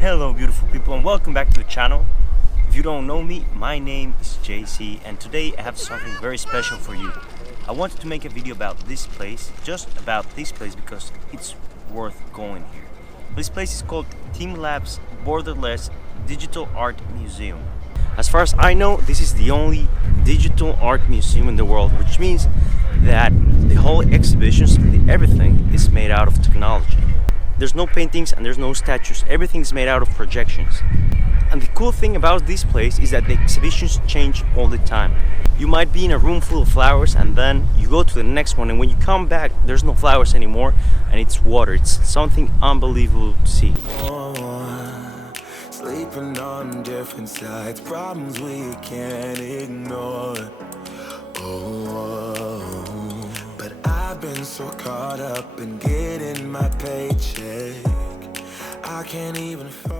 Hello beautiful people and welcome back to the channel. If you don't know me, my name is YEIYZEE and today I have something very special for you. I wanted to make a video about this place, just about this place because it's worth going here. This place is called teamLab's Borderless Digital Art Museum. As far as I know, this is the only digital art museum in the world, which means that the whole exhibitions, everything is made out of technology. There's no paintings and there's no statues. Everything's made out of projections. And the cool thing about this place is that the exhibitions change all the time. You might be in a room full of flowers and then you go to the next one, and when you come back there's no flowers anymore and it's water. It's something unbelievable to see. Sleeping on different sides, problems we can't ignore. But I've been so caught up in getting my paycheck, I can't even focus.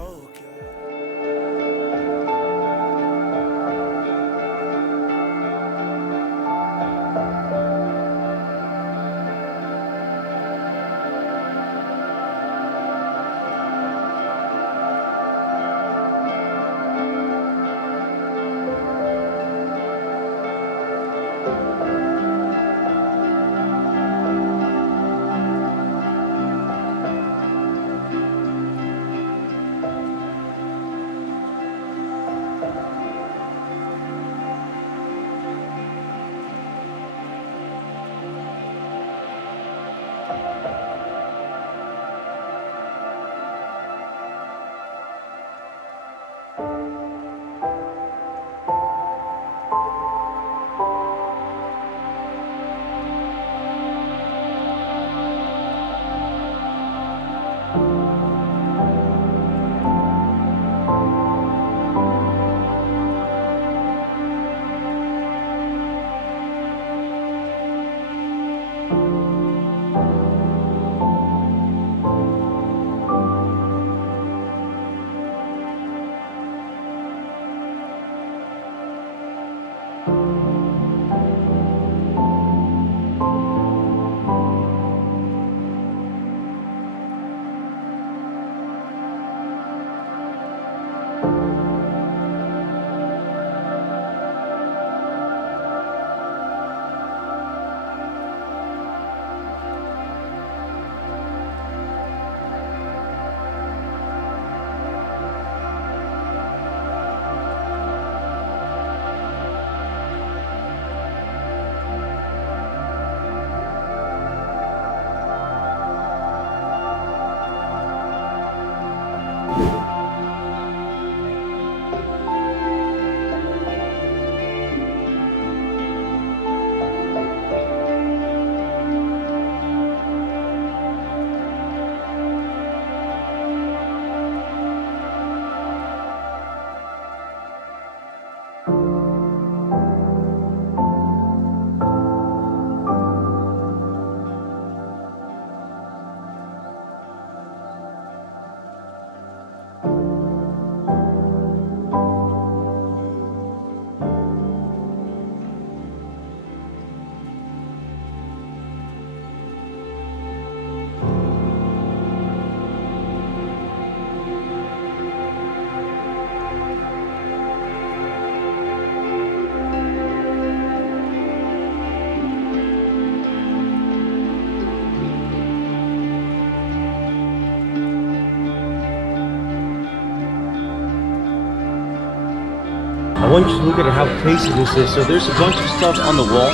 I want you to look at how crazy this is. So there's a bunch of stuff on the wall,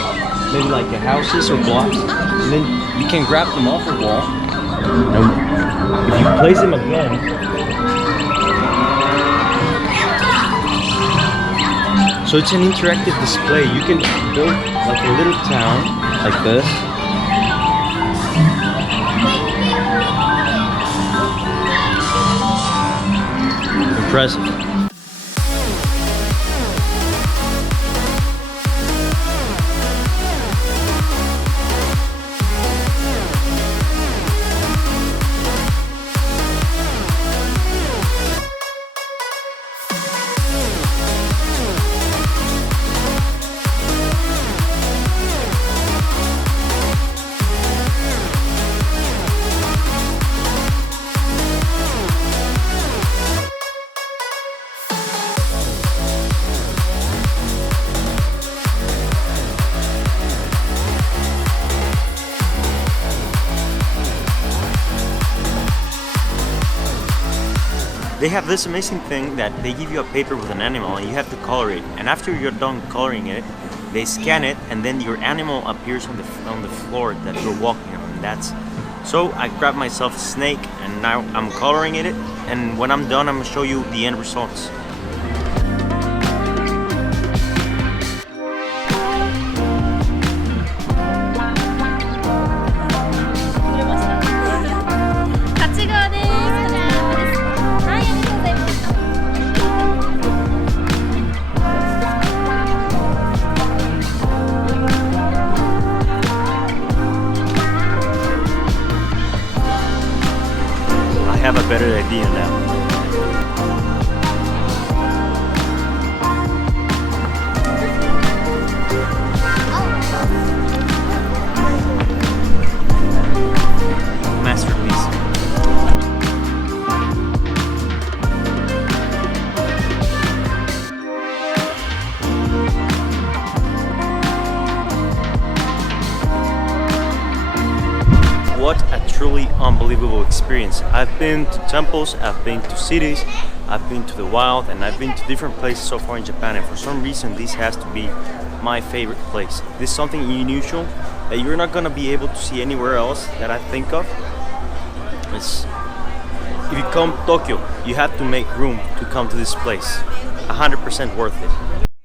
maybe like the houses or blocks, and then you can grab them off the wall, and if you place them again, so it's an interactive display. You can build like a little town like this. Impressive. They have this amazing thing that they give you a paper with an animal and you have to color it. And after you're done coloring it, they scan it and then your animal appears on the floor that you're walking on. And that's so I grabbed myself a snake and now I'm coloring it. And when I'm done, I'm gonna show you the end results. 같이 가야 돼. I have a better idea now. Masterpiece. What a truly unbelievable experience. I've been to temples, I've been to cities, I've been to the wild, and I've been to different places so far in Japan, and for some reason this has to be my favorite place. This is something unusual that you're not gonna be able to see anywhere else that I think of. If you come to Tokyo, you have to make room to come to this place. 100% worth it.